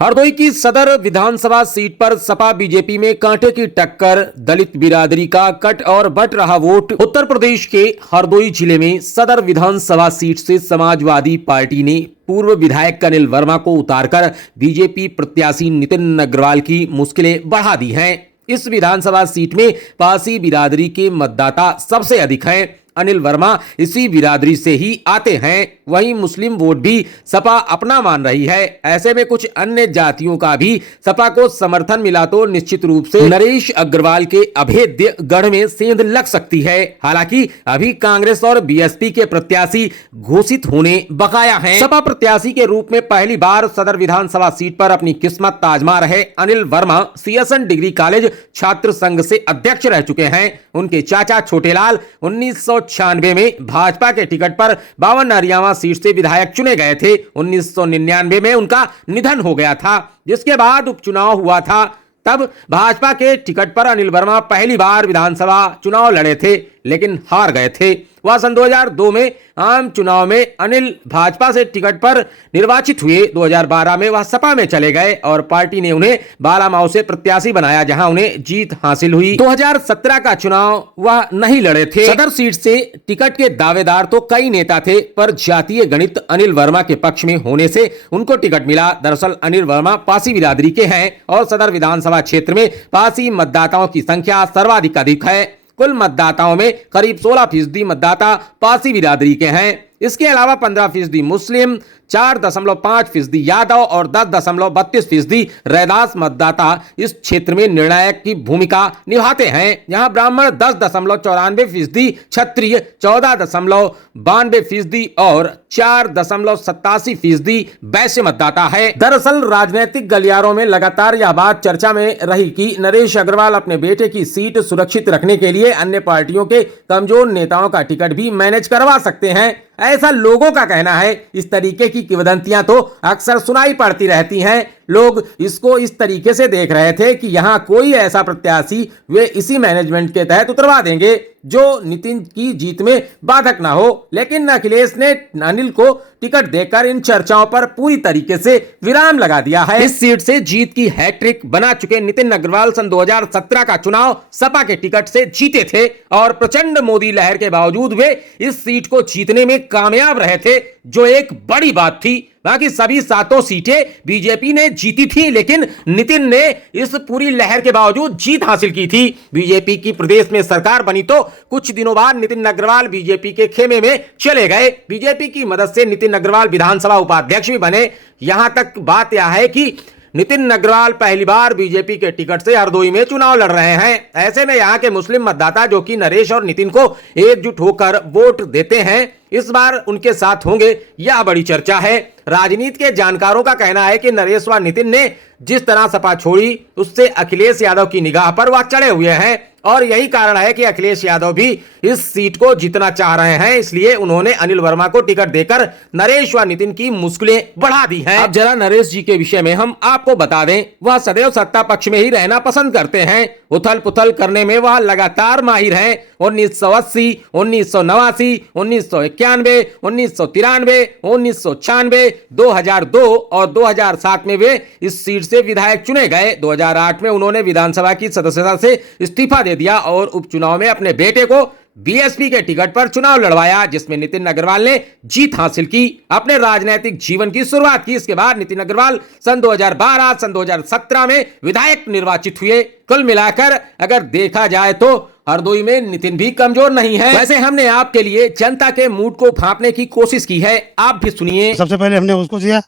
हरदोई की सदर विधानसभा सीट पर सपा बीजेपी में कांटे की टक्कर, दलित बिरादरी का कट और बट रहा वोट। उत्तर प्रदेश के हरदोई जिले में सदर विधानसभा सीट से समाजवादी पार्टी ने पूर्व विधायक अनिल वर्मा को उतारकर बीजेपी प्रत्याशी नितिन अग्रवाल की मुश्किलें बढ़ा दी हैं। इस विधानसभा सीट में पासी बिरादरी के मतदाता सबसे अधिक हैं। अनिल वर्मा इसी बिरादरी से ही आते हैं। वहीं मुस्लिम वोट भी सपा अपना मान रही है। ऐसे में कुछ अन्य जातियों का भी सपा को समर्थन मिला तो निश्चित रूप से नरेश अग्रवाल के अभेद्य गढ़ में सेंध लग सकती है। हालांकि अभी कांग्रेस और बीएसपी के प्रत्याशी घोषित होने बकाया हैं। सपा प्रत्याशी के रूप में पहली बार सदर विधानसभा सीट पर अपनी किस्मत आजमा रहे Anil Verma CSN degree college छात्र संघ से अध्यक्ष रह चुके हैं। उनके चाचा छोटेलाल 1996 में भाजपा के टिकट पर 52 अरियावा सीट से विधायक चुने गए थे। 1999 में उनका निधन हो गया था, जिसके बाद उपचुनाव हुआ था। तब भाजपा के टिकट पर अनिल वर्मा पहली बार विधानसभा चुनाव लड़े थे, लेकिन हार गए थे। वह सन 2002 में आम चुनाव में अनिल भाजपा से टिकट पर निर्वाचित हुए। 2012 में वह सपा में चले गए और पार्टी ने उन्हें बालामाऊ से प्रत्याशी बनाया, जहां उन्हें जीत हासिल हुई। 2017 का चुनाव वह नहीं लड़े थे। सदर सीट से टिकट के दावेदार तो कई नेता थे, पर जातीय गणित अनिल वर्मा के पक्ष में होने से उनको टिकट मिला। दरअसल अनिल वर्मा पासी बिरादरी के हैं और सदर विधानसभा क्षेत्र में पासी मतदाताओं की संख्या सर्वाधिक अधिक है। कुल मतदाताओं में करीब 16% मतदाता पासी बिरादरी के हैं। इसके अलावा 15% मुस्लिम, 4.5% यादव और 10.32% रैदास मतदाता इस क्षेत्र में निर्णायक की भूमिका निभाते हैं। यहाँ ब्राह्मण 10.94%, क्षत्रिय 14.92% और 4.87% वैश्य मतदाता है। दरअसल राजनीतिक गलियारों में लगातार यह बात चर्चा में रही कि नरेश अग्रवाल अपने बेटे की सीट सुरक्षित रखने के लिए अन्य पार्टियों के कमजोर नेताओं का टिकट भी मैनेज करवा सकते हैं। ऐसा लोगों का कहना है। इस तरीके की किंवदंतियां तो अक्सर सुनाई पड़ती रहती हैं। लोग इसको इस तरीके से देख रहे थे कि यहां कोई ऐसा प्रत्याशी वे इसी मैनेजमेंट के तहत उतरवा देंगे जो नितिन की जीत में बाधक ना हो। लेकिन अखिलेश ने अनिल को टिकट देकर इन चर्चाओं पर पूरी तरीके से विराम लगा दिया है। इस सीट से जीत की हैट्रिक बना चुके नितिन अग्रवाल सन 2017 का चुनाव सपा के टिकट से जीते थे और प्रचंड मोदी लहर के बावजूद वे इस सीट को जीतने में कामयाब रहे थे, जो एक बड़ी बात थी। बाकी सभी 7 सीटें बीजेपी ने जीती थी, लेकिन नितिन ने इस पूरी लहर के बावजूद जीत हासिल की थी। बीजेपी की प्रदेश में सरकार बनी तो कुछ दिनों बाद नितिन अग्रवाल बीजेपी के खेमे में चले गए। बीजेपी की मदद से नितिन अग्रवाल विधानसभा उपाध्यक्ष भी बने। यहां तक बात यह है कि नितिन अग्रवाल पहली बार बीजेपी के टिकट से हरदोई में चुनाव लड़ रहे हैं। ऐसे में यहां के मुस्लिम मतदाता, जो कि नरेश और नितिन को एकजुट होकर वोट देते हैं, इस बार उनके साथ होंगे, यह बड़ी चर्चा है। राजनीति के जानकारों का कहना है कि नरेश व नितिन ने जिस तरह सपा छोड़ी, उससे अखिलेश यादव की निगाह पर वह चढ़े हुए हैं और यही कारण है कि अखिलेश यादव भी इस सीट को जीतना चाह रहे हैं। इसलिए उन्होंने अनिल वर्मा को टिकट देकर नरेश व नितिन की मुश्किलें बढ़ा दी हैं। अब जरा नरेश जी के विषय में हम आपको बता दें, वह सदैव सत्ता पक्ष में ही रहना पसंद करते हैं। उथल पुथल करने में वह लगातार माहिर हैं। 1980, 1989, 1991, 1993, 1996, 2002 और 2007 में वे इस सीट से विधायक चुने गए। 2008 में उन्होंने विधानसभा की सदस्यता से इस्तीफा दे दिया और उपचुनाव में अपने बेटे को बीएसपी के टिकट पर चुनाव लड़वाया, जिसमें नितिन अग्रवाल ने जीत हासिल की। अपने राजनीतिक जीवन की शुरुआत की। इसके बाद नितिन अग्रवाल सन 2012, सन 2017 में विधायक निर्वाचित हुए। कुल मिलाकर अगर देखा जाए तो हरदोई में नितिन भी कमजोर नहीं है। वैसे हमने आपके लिए जनता के मूड को भांपने की कोशिश की है, आप भी सुनिए। सबसे पहले हमने उसको दिया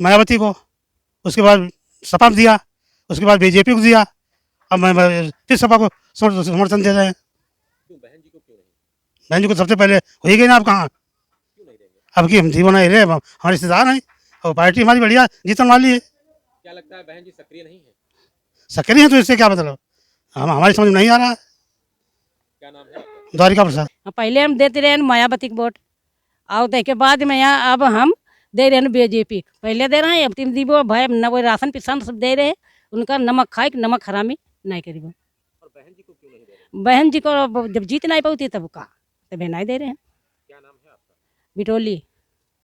मायावती को, उसके बाद सपा दिया, उसके बाद बीजेपी को दिया, अब फिर सपा को समर्थन दे रहे हैं। बहन जी को सबसे पहले हो ही गई ना, आप कहाँ अब की हम जीवन नहीं रहे, हमारे रिश्तेदार हैं और पार्टी हमारी बढ़िया जीतने वाली है। क्या लगता है बहन जी सक्रिय नहीं है? सक्रिय है तो इससे क्या मतलब, हमारी समझ में नहीं आ रहा है। क्या नाम है? द्वारिका प्रसाद। पहले हम देते रहे मायावती को वोट, और के बाद में यहाँ अब हम दे रहे हैं बीजेपी। पहले दे रहे हैं, अब 3 दीबो भाई न वो राशन पिसान सब दे रहे हैं। उनका नमक खाए नमक हरामी नहीं करी। और बहन जी को क्यों नहीं दे रहे? बहन जी को जब जीत नहीं पाती तब का, तब नहीं दे रहे हैं। क्या नाम है आपका? बिटोली।